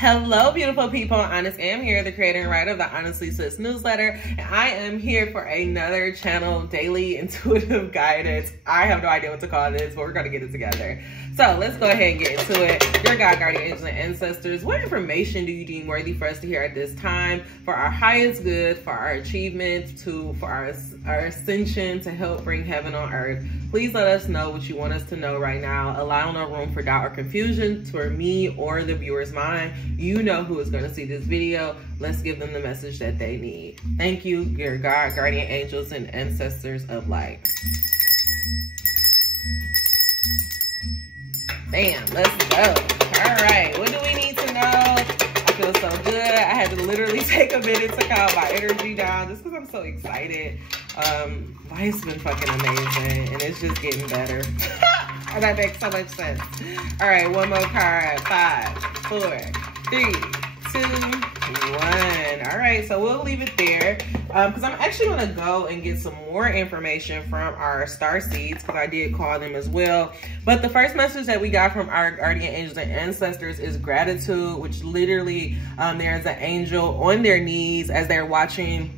Hello, beautiful people. Honest Am here, the creator and writer of the Honestly Sis newsletter. And I am here for another channel daily intuitive guidance. I have no idea what to call this, but we're going to get it together. So let's go ahead and get into it. Your God, guardian angels, and ancestors, what information do you deem worthy for us to hear at this time for our highest good, for our achievements, for our ascension to help bring heaven on earth? Please let us know what you want us to know right now. Allow no room for doubt or confusion for me or the viewer's mind. You know who is going to see this video. Let's give them the message that they need. Thank you, your God, guardian angels, and ancestors of light. Bam, let's go. All right, what do we need to know? I feel so good. I had to literally take a minute to calm my energy down just because I'm so excited. Life's been fucking amazing and it's just getting better. And that makes so much sense. All right, one more card. 5, 4, 3, 2, 1. All right, so we'll leave it there because I'm actually going to go and get some more information from our star seeds because I did call them as well. But the first message that we got from our guardian angels and ancestors is gratitude, which literally there's an angel on their knees as they're watching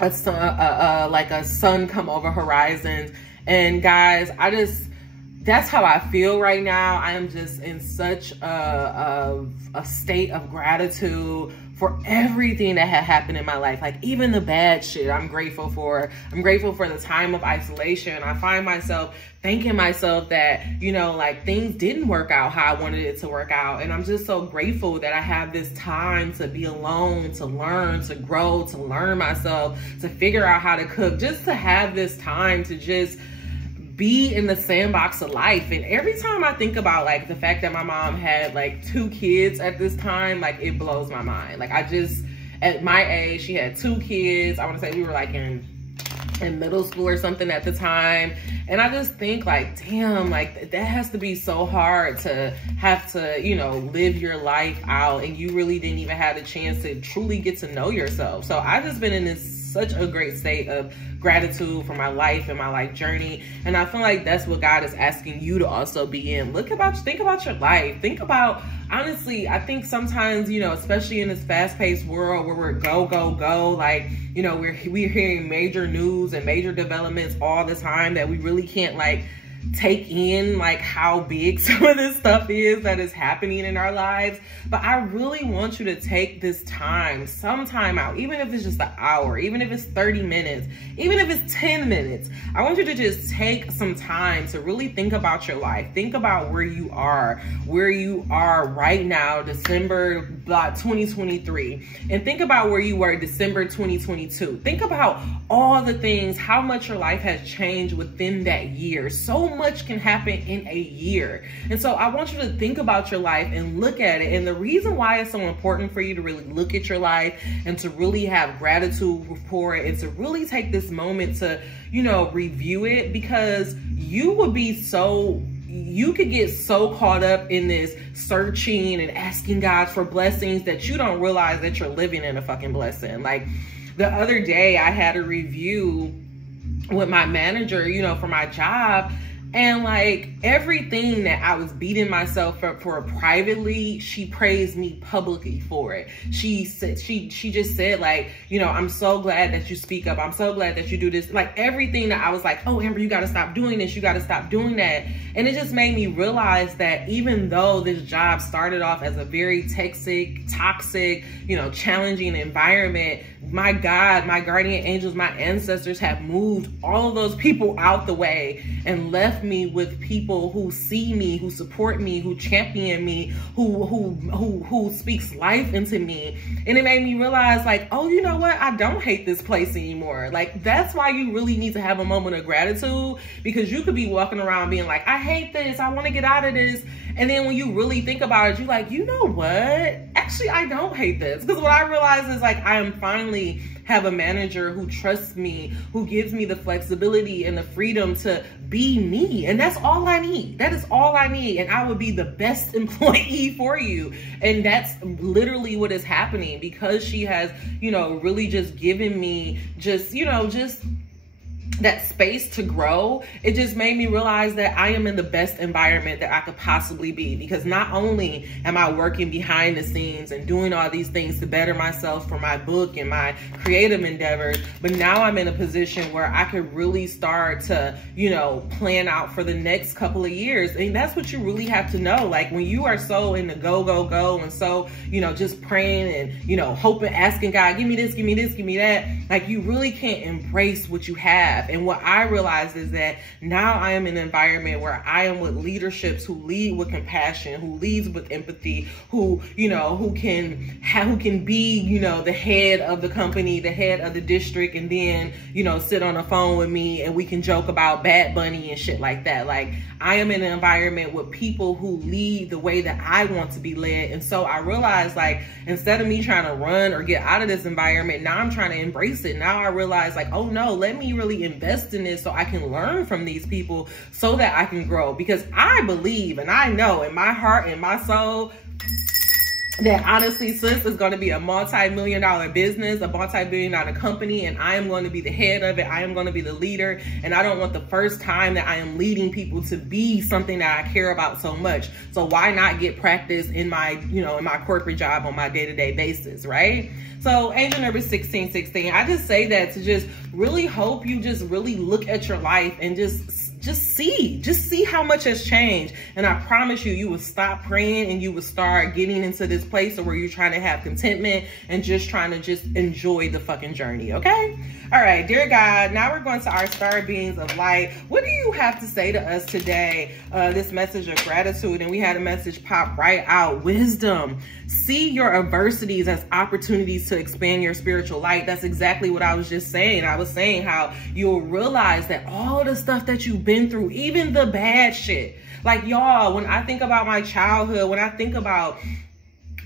a sun, like a sun come over horizons. And guys, that's how I feel right now. I am just in such a state of gratitude for everything that had happened in my life. Like even the bad shit I'm grateful for. I'm grateful for the time of isolation. I find myself thanking myself that, you know, like things didn't work out how I wanted it to work out. And I'm just so grateful that I have this time to be alone, to learn, to grow, to learn myself, to figure out how to cook, just to have this time to just be in the sandbox of life. And every time I think about like the fact that my mom had like 2 kids at this time, like it blows my mind. Like at my age, she had 2 kids. I want to say we were like in middle school or something at the time. And I just think like, damn, like that has to be so hard to have to, you know, live your life out and you really didn't even have the chance to truly get to know yourself. So I've just been in such a great state of gratitude for my life and my life journey. And I feel like that's what God is asking you to also be in. Think about your life. Think about, honestly, I think sometimes, you know, especially in this fast-paced world where we're go, go, go, like, you know, we're hearing major news and major developments all the time that we really can't like take in like how big some of this stuff is that is happening in our lives. But I really want you to take this time, some time out, even if it's just an hour, even if it's 30 minutes, even if it's 10 minutes. I want you to just take some time to really think about your life. Think about where you are right now, December 2023, and think about where you were December 2022. Think about all the things, how much your life has changed within that year. So much can happen in a year. And so I want you to think about your life and look at it. And the reason why it's so important for you to really look at your life and to really have gratitude for it and to really take this moment to, you know, review it, because you could get so caught up in this searching and asking God for blessings that you don't realize that you're living in a fucking blessing. Like the other day I had a review with my manager, you know, for my job. And like everything that I was beating myself up for privately, she praised me publicly for it. She said, she just said like, you know, I'm so glad that you speak up. I'm so glad that you do this. Like everything that I was like, oh, Amber, you got to stop doing this. You got to stop doing that. And it just made me realize that even though this job started off as a very toxic, you know, challenging environment, my God, my guardian angels, my ancestors have moved all of those people out the way and left me with people who see me, who support me, who champion me, who speaks life into me. And it made me realize like, oh, you know what? I don't hate this place anymore. Like that's why you really need to have a moment of gratitude, because you could be walking around being like, I hate this. I want to get out of this. And then when you really think about it, you're like, you know what? Actually, I don't hate this. Because what I realized is like, I am finally have a manager who trusts me, who gives me the flexibility and the freedom to be me. And that's all I need. That is all I need. And I would be the best employee for you. And that's literally what is happening, because she has, you know, really just given me just, you know, just that space to grow, it just made me realize that I am in the best environment that I could possibly be, because not only am I working behind the scenes and doing all these things to better myself for my book and my creative endeavors, but now I'm in a position where I could really start to, you know, plan out for the next couple of years. And that's what you really have to know. Like, when you are so in the go, go, go, and so, you know, just praying and, you know, hoping, asking God, give me this, give me this, give me that, like, you really can't embrace what you have. And what I realized is that now I am in an environment where I am with leaderships who lead with compassion, who leads with empathy, who, you know, who can be, you know, the head of the company, the head of the district, and then, you know, sit on the phone with me and we can joke about Bad Bunny and shit like that. Like, I am in an environment with people who lead the way that I want to be led. And so I realized, like, instead of me trying to run or get out of this environment, now I'm trying to embrace it. Now I realize, like, oh no, let me really invest in this so I can learn from these people so that I can grow. Because I believe and I know in my heart and my soul that honestly, sis, is going to be a multi-million-dollar business, a multi-billion-dollar company, and I am going to be the head of it. I am going to be the leader, and I don't want the first time that I am leading people to be something that I care about so much. So why not get practice in my, you know, in my corporate job on my day-to-day basis, right? So angel number 1616, I just say that to just really hope you just really look at your life and just see how much has changed. And I promise you, you will stop praying and you will start getting into this place where you're trying to have contentment and just trying to just enjoy the fucking journey, okay? All right, dear God, now we're going to our star beings of light. What do you have to say to us today? This message of gratitude, and we had a message pop right out. Wisdom. See your adversities as opportunities to expand your spiritual light. That's exactly what I was just saying. I was saying how you'll realize that all the stuff that you've been through, even the bad shit, like, y'all, when I think about my childhood, when I think about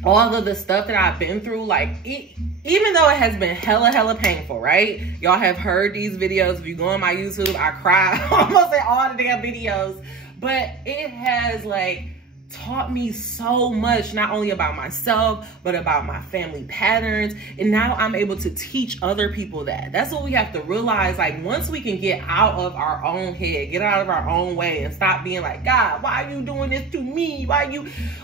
all of the stuff that I've been through, like, even though it has been hella painful, right? Y'all have heard these videos. If you go on my YouTube, I cry almost in all the damn videos, but it has, like, taught me so much, not only about myself, but about my family patterns. And now I'm able to teach other people that. That's what we have to realize. Like, once we can get out of our own head, get out of our own way, and stop being like, God, why are you doing this to me?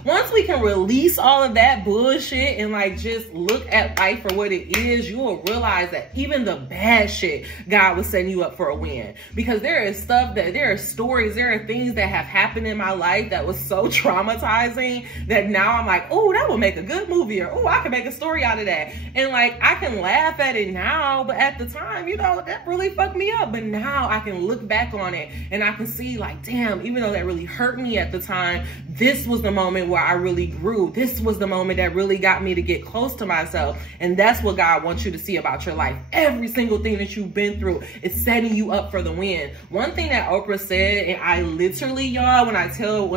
Once we can release all of that bullshit and, like, just look at life for what it is, you will realize that even the bad shit, God was setting you up for a win. Because there is stuff that, there are stories, there are things that have happened in my life that was so traumatizing that now I'm like, oh, that would make a good movie, or oh, I can make a story out of that. And, like, I can laugh at it now, but at the time, you know, that really fucked me up. But now I can look back on it and I can see, like, damn, even though that really hurt me at the time, this was the moment where I really grew. This was the moment that really got me to get close to myself. And that's what God wants you to see about your life. Every single thing that you've been through is setting you up for the win. One thing that Oprah said, and I literally, y'all, when I tell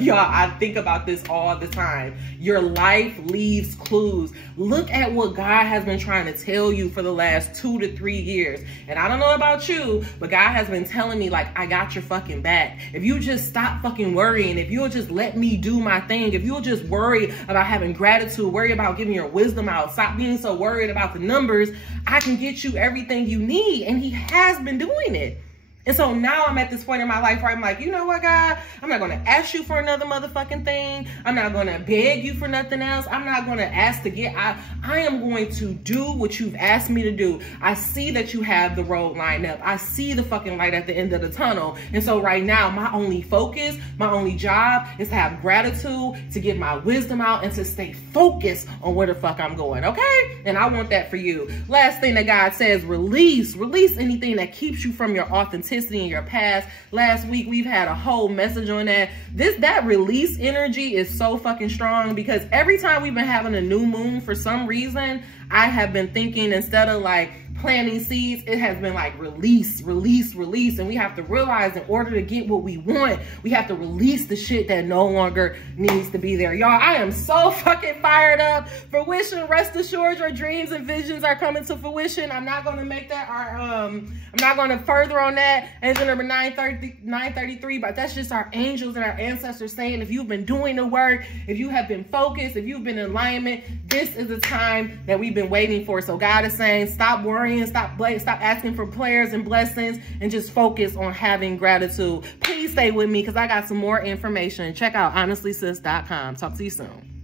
y'all, I think about this all the time. Your life leaves clues. Look at what God has been trying to tell you for the last 2 to 3 years. And I don't know about you, but God has been telling me, like, I got your fucking back. If you just stop fucking worrying, if you'll just let me do my thing, if you'll just worry about having gratitude, worry about giving your wisdom out, stop being so worried about the numbers, I can get you everything you need. And he has been doing it. And so now I'm at this point in my life where I'm like, you know what, God? I'm not going to ask you for another motherfucking thing. I'm not going to beg you for nothing else. I'm not going to ask to get out. I am going to do what you've asked me to do. I see that you have the road lined up. I see the fucking light at the end of the tunnel. And so right now, my only focus, my only job is to have gratitude, to get my wisdom out, and to stay focused on where the fuck I'm going, okay? And I want that for you. Last thing that God says, release anything that keeps you from your authenticity in your past. Last week we've had a whole message on that. That release energy is so fucking strong, because every time we've been having a new moon, for some reason I have been thinking, instead of like planting seeds, it has been like release. And we have to realize, in order to get what we want, we have to release the shit that no longer needs to be there. Y'all, I am so fucking fired up. Fruition, rest assured, your dreams and visions are coming to fruition. I'm not going to make that I'm not going to further on that. Angel number 933, but that's just our angels and our ancestors saying, if you've been doing the work, if you have been focused, if you've been in alignment, this is the time that we've been waiting for. So God is saying, stop worrying praying, stop asking for prayers and blessings, and just focus on having gratitude. Please stay with me because I got some more information. Check out honestlysis.com. Talk to you soon.